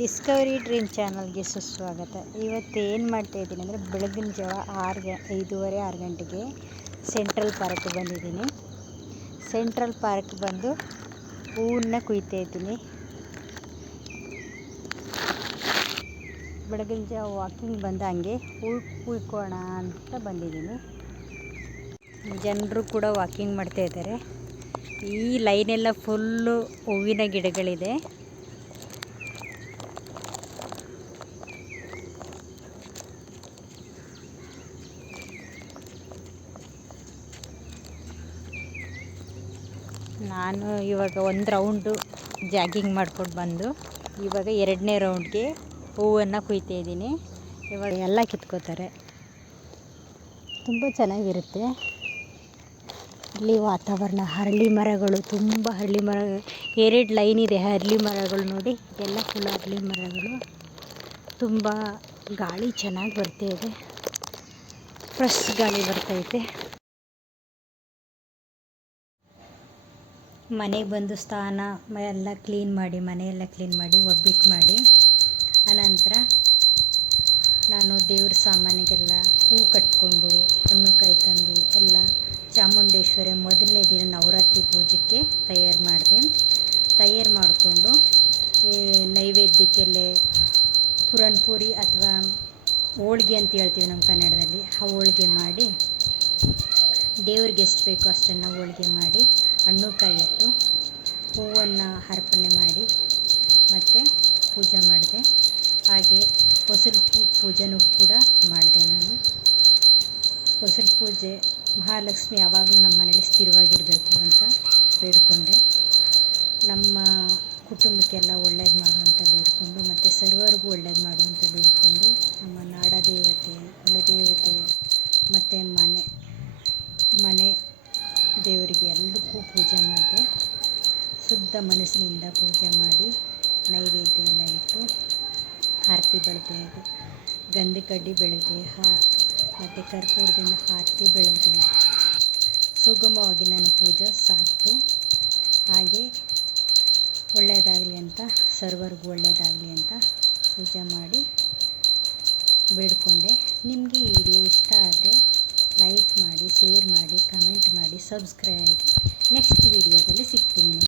Discovery dream ಚಾನಲ್ಗೆ ಸುಸ್ವಾಗತ. ಇವತ್ತು ಏನು ಮಾಡ್ತಾಯಿದ್ದೀನಿ ಅಂದರೆ ಬೆಳಗಿನ ಜಾವ 5:30 6 ಗಂಟೆಗೆ ಸೆಂಟ್ರಲ್ ಪಾರ್ಕ್ ಬಂದಿದ್ದೀನಿ. ಸೆಂಟ್ರಲ್ ಪಾರ್ಕ್ ಬಂದು ಹೂವನ್ನ ಕುಯ್ತಾ ಇದ್ದೀನಿ. ಬೆಳಗಿನ ಜಾವ ವಾಕಿಂಗ್ ಬಂದ ಹಂಗೆ ಹೂ ಕುಯ್ಕೋಣ ಅಂತ ಬಂದಿದ್ದೀನಿ. ಜನರು ಕೂಡ ವಾಕಿಂಗ್ ಮಾಡ್ತಾ ಇದ್ದಾರೆ. ಈ ಲೈನೆಲ್ಲ ಫುಲ್ಲು ಹೂವಿನ ಗಿಡಗಳಿದೆ. ನಾನು ಇವಾಗ ಒಂದು ರೌಂಡು ಜಾಗಿಂಗ್ ಮಾಡ್ಕೊಂಡು ಬಂದು ಇವಾಗ 2ನೇ ರೌಂಡ್ಗೆ ಹೂವನ್ನು ಕುಯ್ತಾ ಇದ್ದೀನಿ. ಇವಾಗ ಎಲ್ಲ ಕಿತ್ಕೋತಾರೆ. ತುಂಬ ಚೆನ್ನಾಗಿರುತ್ತೆ ಇಲ್ಲಿ ವಾತಾವರಣ. ಹರಳಿ ಮರಗಳು, ತುಂಬ ಹರಳಿ ಮರ, 2 ಲೈನ್ ಇದೆ ಹರಳಿ ಮರಗಳು. ನೋಡಿ, ಎಲ್ಲ ಫುಲ್ ಹರಳಿ ಮರಗಳು. ತುಂಬ ಗಾಳಿ ಚೆನ್ನಾಗಿ ಬರ್ತಾಯಿದೆ, ಫ್ರೆಶ್ ಗಾಳಿ ಬರ್ತೈತೆ. ಮನೆಗೆ ಬಂದು ಸ್ನಾನ ಎಲ್ಲ ಕ್ಲೀನ್ ಮಾಡಿ, ಮನೆಯೆಲ್ಲ ಕ್ಲೀನ್ ಮಾಡಿ, ಒಬ್ಬಟ್ಟು ಮಾಡಿ ಆನಂತರ ನಾನು ದೇವ್ರ ಸಾಮಾನಿಗೆಲ್ಲ ಹೂ ಕಟ್ಕೊಂಡು, ಹಣ್ಣು ಕಾಯಿ ತಂದು ಎಲ್ಲ ಚಾಮುಂಡೇಶ್ವರಿ ಮೊದಲನೇ ದಿನ ನವರಾತ್ರಿ ಪೂಜೆಗೆ ತಯಾರು ಮಾಡಿಕೊಂಡು ನೈವೇದ್ಯಕ್ಕೆಲ್ಲ ಪೂರಿ ಅಥವಾ ಹೋಳ್ಗೆ ಅಂತ ಹೇಳ್ತೀವಿ ನಮ್ಮ ಕನ್ನಡದಲ್ಲಿ. ಆ ಹೋಳ್ಗೆ ಮಾಡಿ ದೇವ್ರಿಗೆ ಎಷ್ಟು ಬೇಕೋ ಅಷ್ಟನ್ನು ಹೋಳ್ಗೆ ಮಾಡಿ, ಹಣ್ಣು ಕಾಯಿ ಇಟ್ಟು ಹೂವನ್ನು ಅರ್ಪಣೆ ಮಾಡಿ ಮತ್ತು ಪೂಜೆ ಮಾಡಿದೆ. ಹಾಗೆ ಹೊಸಲು ಪೂಜೆನೂ ಕೂಡ ಮಾಡಿದೆ. ನಾನು ಹೊಸಲು ಪೂಜೆ ಮಹಾಲಕ್ಷ್ಮಿ ಯಾವಾಗಲೂ ನಮ್ಮ ಮನೇಲಿ ಸ್ಥಿರವಾಗಿರಬೇಕು ಅಂತ ಬೇಡಿಕೊಂಡೆ. ನಮ್ಮ ಕುಟುಂಬಕ್ಕೆಲ್ಲ ಒಳ್ಳೇದು ಮಾಡುವಂತ ಬೇಡಿಕೊಂಡು, ಮತ್ತು ಸರ್ವರಿಗೂ ಒಳ್ಳೇದು ಮಾಡುವಂತ ಬೇಡಿಕೊಂಡು, ನಮ್ಮ ನಾಡದೇವತೆ, ಕುಲದೇವತೆ ಮತ್ತು ಮನೆ ದೇವರಿಗೆ ಎಲ್ಲದಕ್ಕೂ ಪೂಜೆ ಮಾಡಿದೆ. ಶುದ್ಧ ಮನಸ್ಸಿನಿಂದ ಪೂಜೆ ಮಾಡಿ ನೈವೇದ್ಯ ಎಲ್ಲ ಇಟ್ಟು ಆರತಿ ಬೆಳೆದೆ, ಗಂಧದ ಕಡ್ಡಿ ಬೆಳೆದೆ, ಮತ್ತು ಕರ್ಪೂರದಿಂದ ಆರತಿ ಬೆಳೆದೆ. ಸುಗಮವಾಗಿ ನನ್ನ ಪೂಜೆ ಸಾಕ್ತು. ಹಾಗೆ ಒಳ್ಳೆಯದಾಗಲಿ ಅಂತ, ಸರ್ವರಿಗೂ ಒಳ್ಳೆಯದಾಗಲಿ ಅಂತ ಪೂಜೆ ಮಾಡಿ ಬೇಡಿಕೊಂಡೆ. ನಿಮಗೆ ಈ ವಿಡಿಯೋ ಇಷ್ಟ ಆದರೆ ಲೈಕ್ ಮಾಡಿ, ಶೇರ್ ಮಾಡಿ, ಕಮೆಂಟ್ ಮಾಡಿ, ಸಬ್ಸ್ಕ್ರೈಬ್. ನೆಕ್ಸ್ಟ್ ವಿಡಿಯೋದಲ್ಲಿ ಸಿಗ್ತೀನಿ.